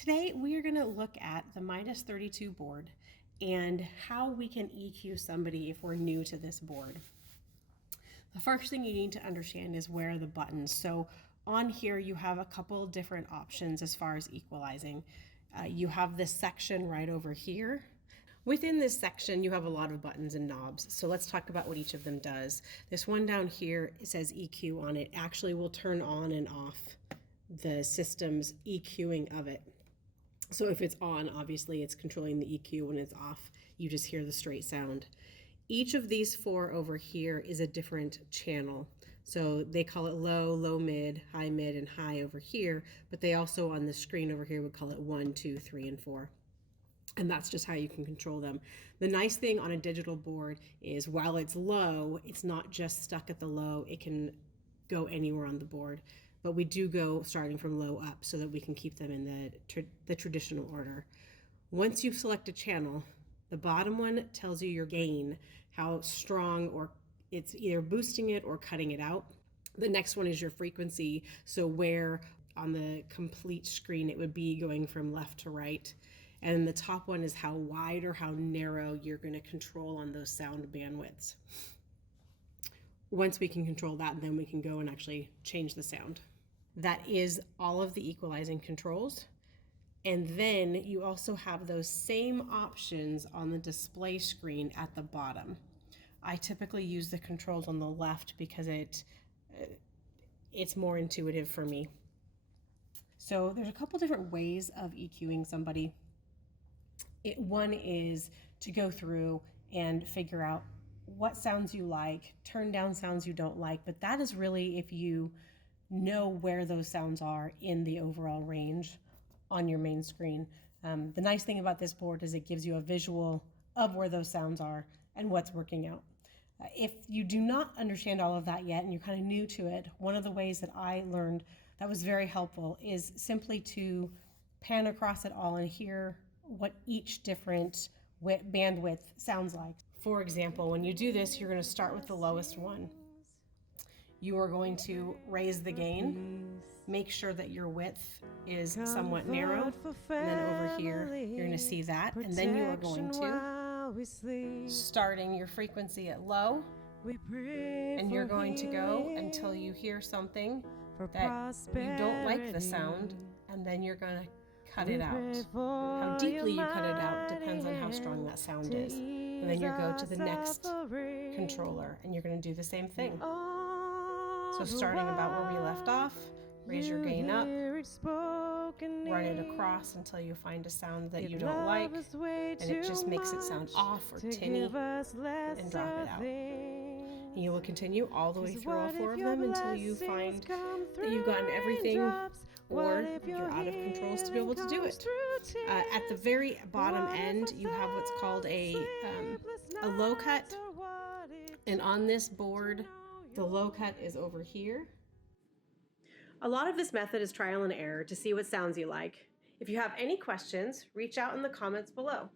Today we are going to look at the Midas 32 board and how we can EQ somebody if we're new to this board. The first thing you need to understand is where are the buttons. So on here you have a couple different options as far as equalizing. You have this section right over here. Within this section, you have a lot of buttons and knobs. So let's talk about what each of them does. This one down here, it says EQ on it, actually will turn on and off the system's EQing of it. So if it's on, obviously it's controlling the EQ. When it's off, you just hear the straight sound. Each of these four over here is a different channel. So they call it low, low mid, and high over here, but they also on the screen over here would call it 1, 2, 3, and 4. And that's just how you can control them. The nice thing on a digital board is while it's low, it's not just stuck at the low, it can go anywhere on the board. But we do go starting from low up so that we can keep them in the traditional order. Once you've selected channel, the bottom one tells you your gain, how strong or it's either boosting it or cutting it out. The next one is your frequency, so where on the complete screen it would be going from left to right. And the top one is how wide or how narrow you're going to control on those sound bandwidths. Once we can control that, then we can go and actually change the sound. That is all of the equalizing controls. And then you also have those same options on the display screen at the bottom. I typically use the controls on the left because it's more intuitive for me. So there's a couple different ways of EQing somebody. One is to go through and figure out what sounds you like, turn down sounds you don't like, but that is really if you know where those sounds are in the overall range on your main screen. The nice thing about this board is it gives you a visual of where those sounds are and what's working out. If you do not understand all of that yet and you're kind of new to it, one of the ways that I learned that was very helpful is simply to pan across it all and hear what each different bandwidth sounds like. For example, when you do this, you're going to start with the lowest one. You are going to raise the gain, make sure that your width is somewhat narrow, and then over here, you're going to see that, and then you are going to, starting your frequency at low, and you're going to go until you hear something that you don't like the sound, and then you're going to cut it out. How deeply you cut it out depends on how strong that sound is. And then you go to the next controller, and you're going to do the same thing. So starting about where we left off, raise your gain up, run it across until you find a sound that you don't like, and it just makes it sound off or tinny, and drop it out. And you will continue all the way through all four of them until you find that you've gotten everything or you're out of controls to be able to do it. At the very bottom end, you have what's called a low cut, and on this board, the low cut is over here. A lot of this method is trial and error to see what sounds you like. If you have any questions, reach out in the comments below.